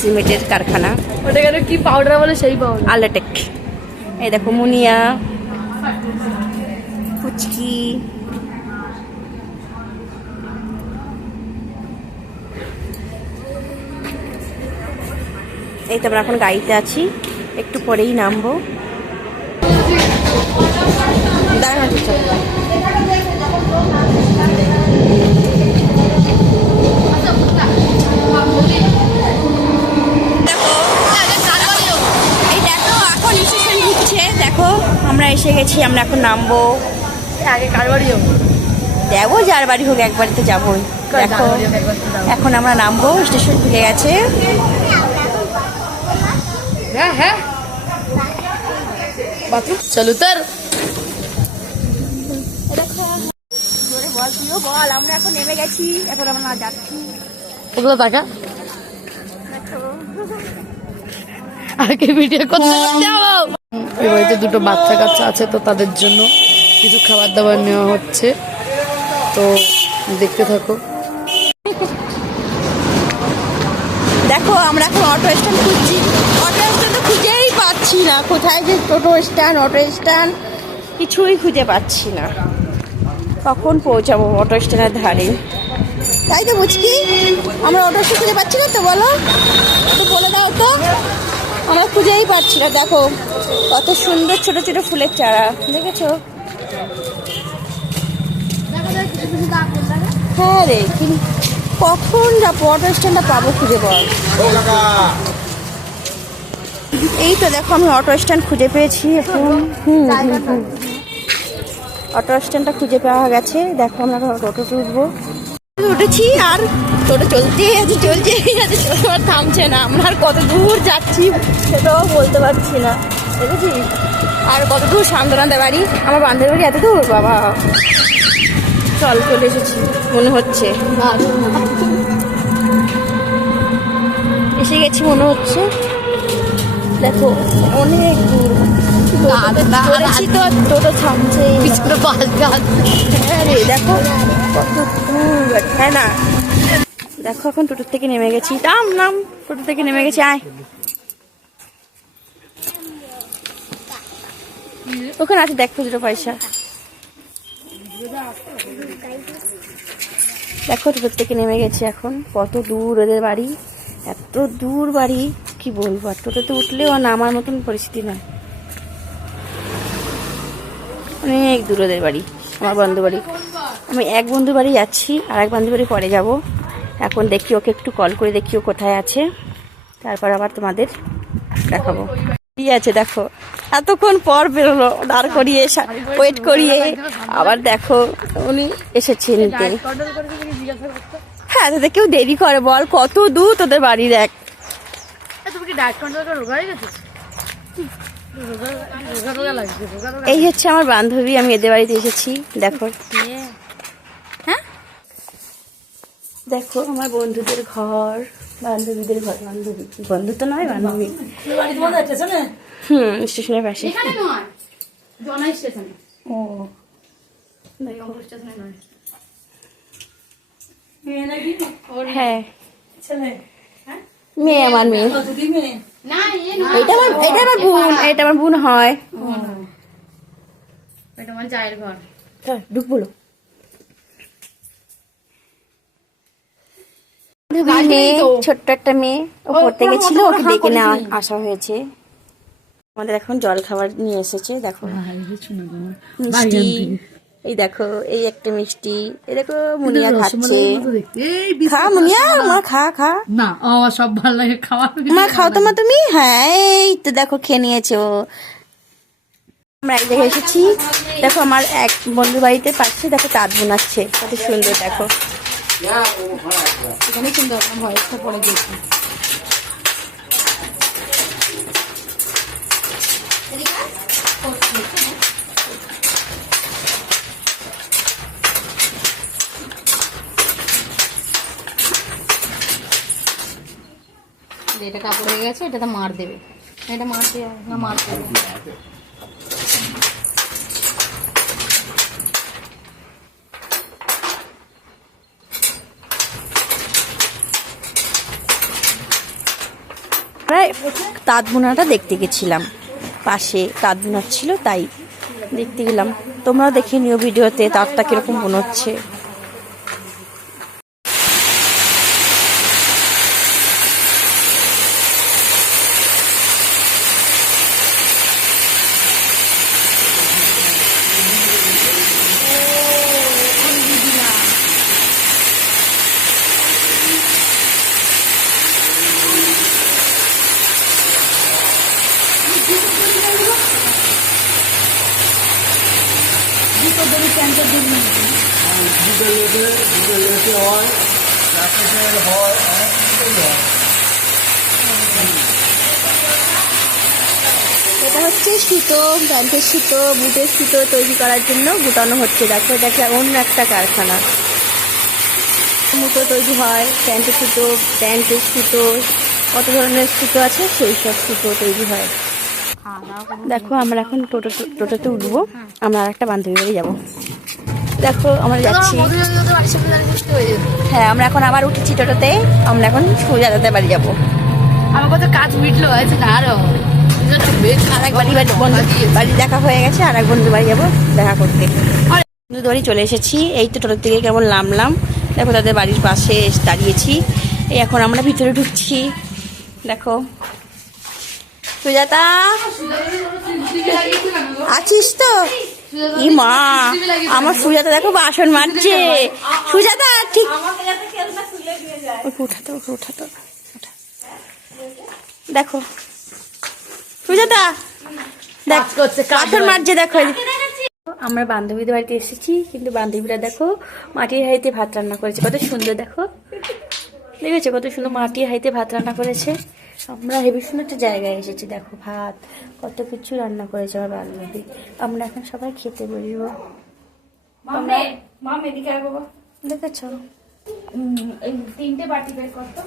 সিমেন্টের কারখানা। ওটা কেন কি পাউডার বলে সেই পাউডার আল্লাটেক এই দেখো মুনিয়া ফুচকি এই তো আমরা এখন গাড়িতে আছি একটু পরেই নামবো। দাঁড়ান গেছি আমরা এখন নামবো। আগে কার বাড়ি যাব দেখো যার বাড়ি হোক একবারই তো যাবোই। দেখো এখন আমরা নামবো স্টেশন ঢুকে গেছে। হ্যাঁ হ্যাঁ। চলো তার। বল আমরা এখন নেমে গেছি। এখন আমরা যাচ্ছি। ওগুলো টাকা আগে ভিডিও করতে করতে যাব। বাড়িতে দুটো বাচ্চা কাচ্চা আছে তো তাদের জন্য কিছু খাবার দাবার নেওয়া হচ্ছে। তো দেখতে থাকো। দেখো, আমরা এখন অটো স্ট্যান্ড খুঁজছি। অটো স্ট্যান্ড খুঁজেই পাচ্ছি না। কোথায় যে টোটো স্ট্যান্ড অটো স্ট্যান্ড কিছুই খুঁজে পাচ্ছি না। কখন পৌঁছাবো অটো স্ট্যান্ডের ধারে? তাই তো বুঝকি আমরা অটো স্ট্যান্ড খুঁজে পাচ্ছি না তো, বলো। তো বলে দাও তো। আমরা খুঁজেই পাচ্ছি না, দেখো। কত সুন্দর ছোট ছোট ফুলের চারা, দেখেছ? হ্যাঁ রে, কিন্তু কখন যাব অটো স্ট্যান্ডটা পাবো খুঁজে বল। এই তো দেখো, আমি অটো স্ট্যান্ড খুঁজে পেয়েছি এখন। অটো স্ট্যান্ডটা খুঁজে পাওয়া গেছে। দেখো, আমরা টোটো উঠবো উঠেছি আর টোটো চলতে আছে চলতে আছে টোটো আর থামছে না। আমরা আর কত দূর যাচ্ছি সেটাও বলতে পারছি না দেখেছিস? আর কত দূর সান্ত্বনাদের বাড়ি? আমার বান্ধবের বাড়ি এত দূর বাবা। চল চলে এসেছি মনে হচ্ছে। এসে গেছি মনে হচ্ছে। দেখো অনেক দূর। তো টোটো থামছে। হ্যাঁ দেখো। কত দূর হ্যাঁ না দেখো এখন টোটো থেকে নেমে গেছি। নাম নাম টোটো থেকে নেমে গেছি, আয়। ওখানে আছে, দেখ খুচরো পয়সা। দেখো টোটো থেকে নেমে গেছি এখন। কত দূর ওদের বাড়ি। এত দূর বাড়ি, কি বলব? আর টোটোতে উঠলেও নামার মতন পরিস্থিতি নয়। অনেক দূর ওদের বাড়ি, আমার বন্ধু বাড়ি। আমি এক বন্ধু বাড়ি যাচ্ছি আর এক বন্ধু বাড়ি পরে যাব। এখন দেখি ওকে একটু কল করে দেখি ও কোথায় আছে। তারপর আবার তোমাদের দেখাবো। কি আছে দেখো এতক্ষণ পর বেরোলো দাঁড় করিয়ে ওয়েট করিয়ে। আবার দেখো উনি এসেছেন নিতে। হ্যাঁ তাদের কেউ দেরি করে বল কত দূর তোদের বাড়ি দেখ। এই হচ্ছে আমার বান্ধবী আমি এদের বাড়িতে এসেছি দেখো হ্যাঁ দেখো আমার বন্ধুদের ঘর বান্ধবীদের ঘর বান্ধবী বন্ধু তো নয় বান্ধবী। হুম স্টেশনের পাশে। এখানে নয় জনাই স্টেশনে। ও। হ্যাঁ। মেয়ে আমার মেয়ে। এটা আমার এটা আমার বোন এটা আমার বোন হয়। এটা আমার জায়ের ঘর। চল ঢুক মেয়ে ছোট্ট একটা মেয়ে ও পড়তে গেছিল ওকে ডেকে নেওয়া আসা হয়েছে। আমাদের এখন জল খাবার নিয়ে এসেছে দেখো। মিষ্টি এই দেখো এই একটা মিষ্টি এই দেখো মুনিয়া খাচ্ছে। খা মুনিয়া মা খা খা। না আমার সব ভালো লাগে খাওয়ার মা খাও তো মা তুমি। হ্যাঁ এই তো দেখো খেয়ে নিয়েছো আমরা এক জায়গায় এসেছি। দেখো আমার এক বন্ধু বাড়িতে পাচ্ছে দেখো তাঁত বোনাচ্ছে। কত সুন্দর দেখো। এখানে কিন্তু আপনার ভয়েসটা পড়ে গেছে এটা কাপড় হয়ে গেছে, এটাতে মার দেবে। এটা মার দেবে না, মার দেবে প্রায় তাঁত বোনাটা দেখতে গেছিলাম। পাশে তাঁত বোনার ছিল, তাই দেখতে গেলাম। তোমরাও দেখে নিও ভিডিওতে তাঁতটা কীরকম বোনাচ্ছে এটা হচ্ছে সুতো, প্যান্টের সুতো, বুটের সুতো তৈরি করার জন্য গুটানো হচ্ছে। দেখো, এটা একটা অন্য একটা কারখানা। মুটো তৈরি হয়, প্যান্টের সুতো প্যান্টের সুতো, কত ধরনের সুতো আছে? সেই সব সুতো তৈরি হয়। দেখো আমরা এখন টোটো টোটোতে উঠবো। আমরা আর একটা বান্ধবী বাড়ি যাব। দেখো আমরা যাচ্ছি। হ্যাঁ আমরা এখন আবার উঠেছি টোটোতে। আমরা এখন সুজাতাদের বাড়ি যাব। আমার কত কাজ মিটলো আছে না আরও আর এক বাড়ি বাড়ি বন্ধু বাড়ি দেখা হয়ে গেছে আর এক বন্ধু বাড়ি যাব দেখা করতে। বন্ধু বাড়ি চলে এসেছি। এই তো টোটোর থেকে কেমন নামলাম। দেখো তাদের বাড়ির পাশে দাঁড়িয়েছি। এই এখন আমরা ভিতরে ঢুকছি। দেখো সুজাতা? আছিস তো? মা আমার সুজাতা দেখো বাসন মারছে সুজাতা ঠিক ওকে উঠাতো ওকে উঠাতো দেখো। সুজাতা দেখ বাসন মারছে দেখো আমরা বান্ধবীদের বাড়িতে এসেছি কিন্তু বান্ধবীরা দেখো মাটির হাঁড়িতে ভাত রান্না করেছে। কত সুন্দর দেখো। দেখেছ কত সুন্দর মাটির হাঁড়িতে ভাত রান্না করেছে? আমরা হেভি সুন্দর একটা জায়গায় এসেছি দেখো ভাত কত কিছু রান্না করেছে আমার বান্ধবী। আমরা এখন সবাই খেতে বসবো মাম এদিকে আয় বাবা। দেখেছ? এই তিনটে বাটি বের করতো